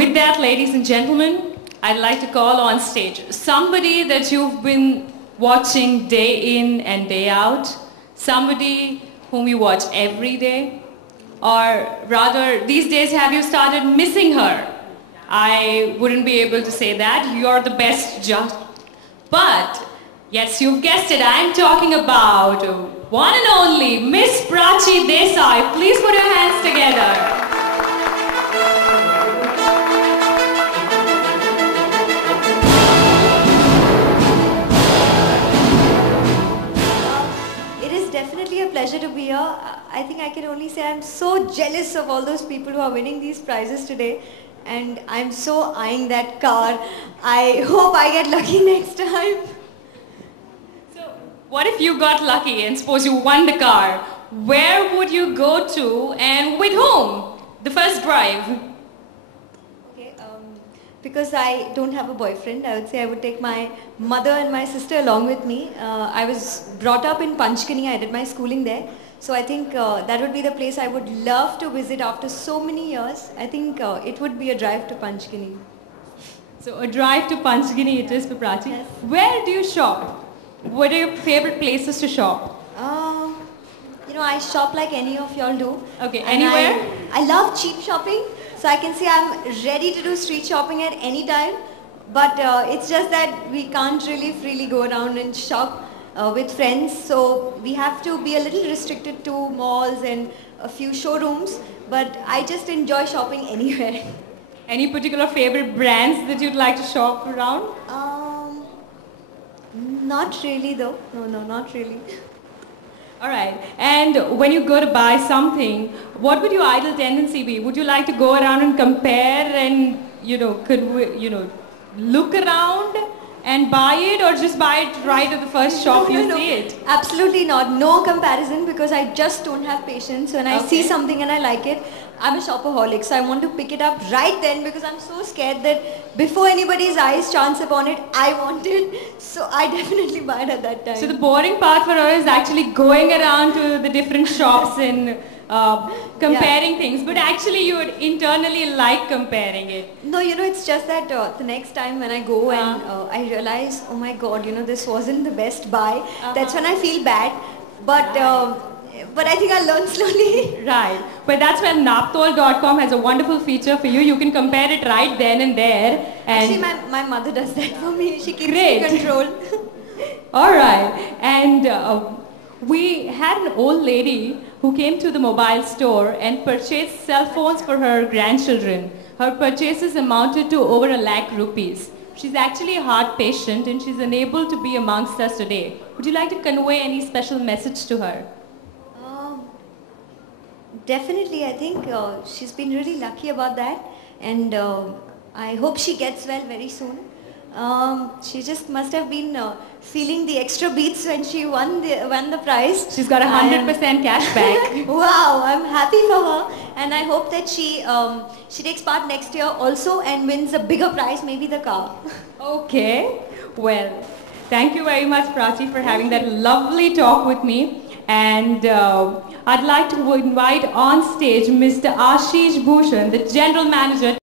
with that, ladies and gentlemen, I'd like to call on stage somebody that you've been watching day in and day out, somebody whom you watch every day, or rather, these days have you started missing her? I wouldn't be able to say that. You're the best judge. But, yes, you've guessed it, I'm talking about one and only Miss Prachi Desai. Please put your hands together. Definitely a pleasure to be here. I think I can only say I'm so jealous of all those people who are winning these prizes today, and I'm so eyeing that car. I hope I get lucky next time. So, what if you got lucky and suppose you won the car? Where would you go to and with whom? The first drive. Because I don't have a boyfriend, I would say I would take my mother and my sister along with me. I was brought up in Panchgani, I did my schooling there. So I think that would be the place I would love to visit after so many years. I think it would be a drive to Panchgani. So a drive to Panchgani it is for Prachi. Yes. Where do you shop? What are your favorite places to shop? You know, I shop like any of y'all do. Okay, anywhere? I love cheap shopping. So I can say I'm ready to do street shopping at any time, but it's just that we can't really freely go around and shop with friends. So we have to be a little restricted to malls and a few showrooms, but I just enjoy shopping anywhere. Any particular favorite brands that you'd like to shop around? Not really though. No, not really. Alright, and when you go to buy something, what would your ideal tendency be? Would you like to go around and compare and, look around and buy it, or just buy it right at the first shop you see it? Absolutely not. No comparison, because I just don't have patience. When I see something and I like it, I'm a shopaholic, so I want to pick it up right then, because I'm so scared that before anybody's eyes chance upon it, I want it. So I definitely buy it at that time. So the boring part for her is actually going around to the different shops and comparing things, but actually you would internally like comparing it. No, it's just that the next time when I go and I realize, oh my god, this wasn't the best buy, that's when I feel bad. But I think I'll learn slowly. Right. But that's when Naptol.com has a wonderful feature for you. You can compare it right then and there. And actually, my mother does that for me. She keeps me in control. Alright. And we had an old lady who came to the mobile store and purchased cell phones for her grandchildren. Her purchases amounted to over ₹1,00,000. She's actually a heart patient and she's unable to be amongst us today. Would you like to convey any special message to her? Definitely, I think she's been really lucky about that, and I hope she gets well very soon. She just must have been feeling the extra beats when she won the prize. She's got 100% cash back. Wow, I'm happy for her, and I hope that she takes part next year also and wins a bigger prize, maybe the car. Okay, well, thank you very much, Prachi, for having that lovely talk with me. And I'd like to invite on stage Mr. Ashish Bhushan, the General Manager.